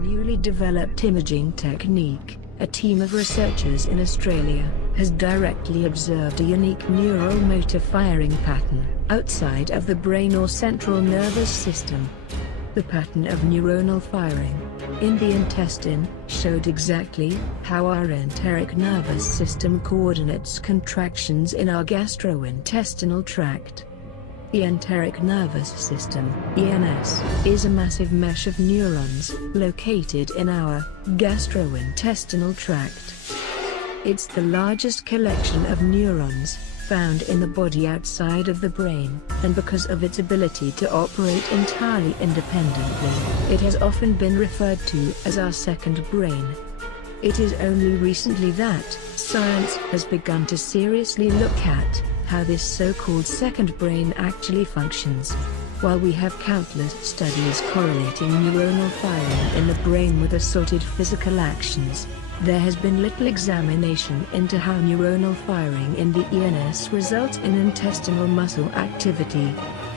newly developed imaging technique, a team of researchers in Australia has directly observed a unique neuromotor firing pattern outside of the brain or central nervous system. The pattern of neuronal firing in the intestine showed exactly how our enteric nervous system coordinates contractions in our gastrointestinal tract. The enteric nervous system, ENS, is a massive mesh of neurons located in our gastrointestinal tract. It's the largest collection of neurons found in the body outside of the brain, and because of its ability to operate entirely independently, it has often been referred to as our second brain. It is only recently that science has begun to seriously look at how this so-called second brain actually functions. While we have countless studies correlating neuronal firing in the brain with assorted physical actions, there has been little examination into how neuronal firing in the ENS results in intestinal muscle activity.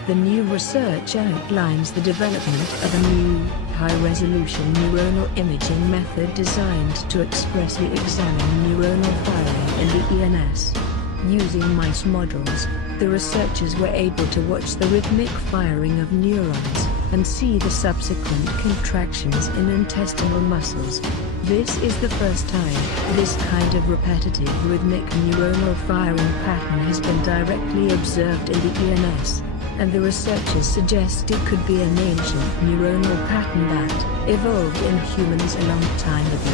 The new research outlines the development of a new, high-resolution neuronal imaging method designed to expressly examine neuronal firing in the ENS. Using mice models, the researchers were able to watch the rhythmic firing of neurons and see the subsequent contractions in intestinal muscles. This is the first time this kind of repetitive rhythmic neuronal firing pattern has been directly observed in the ENS, and the researchers suggest it could be an ancient neuronal pattern that evolved in humans a long time ago.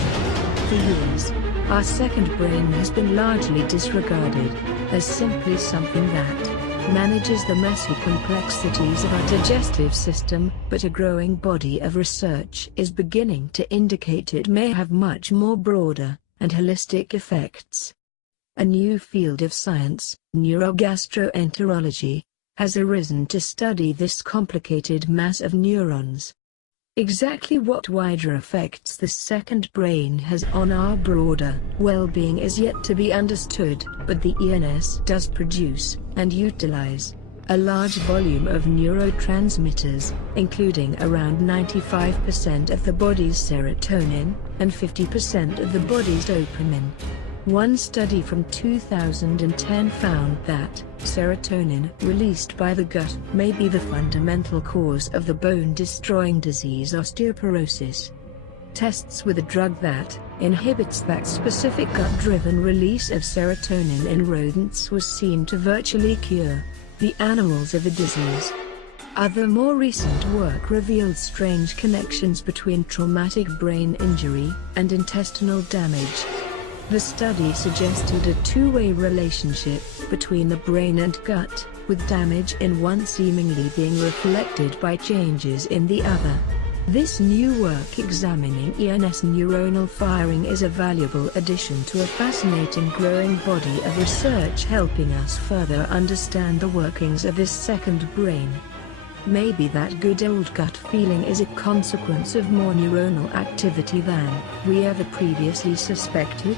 For years, our second brain has been largely disregarded as simply something that manages the messy complexities of our digestive system, but a growing body of research is beginning to indicate it may have much more broader and holistic effects. A new field of science, neurogastroenterology, has arisen to study this complicated mass of neurons. Exactly what wider effects the second brain has on our broader well-being is yet to be understood, but the ENS does produce and utilize a large volume of neurotransmitters, including around 95% of the body's serotonin and 50% of the body's dopamine. One study from 2010 found that serotonin released by the gut may be the fundamental cause of the bone-destroying disease osteoporosis. Tests with a drug that inhibits that specific gut-driven release of serotonin in rodents was seen to virtually cure the animals of the disease. Other more recent work revealed strange connections between traumatic brain injury and intestinal damage. The study suggested a two-way relationship between the brain and gut, with damage in one seemingly being reflected by changes in the other. This new work examining ENS neuronal firing is a valuable addition to a fascinating growing body of research helping us further understand the workings of this second brain. Maybe that good old gut feeling is a consequence of more neuronal activity than we ever previously suspected?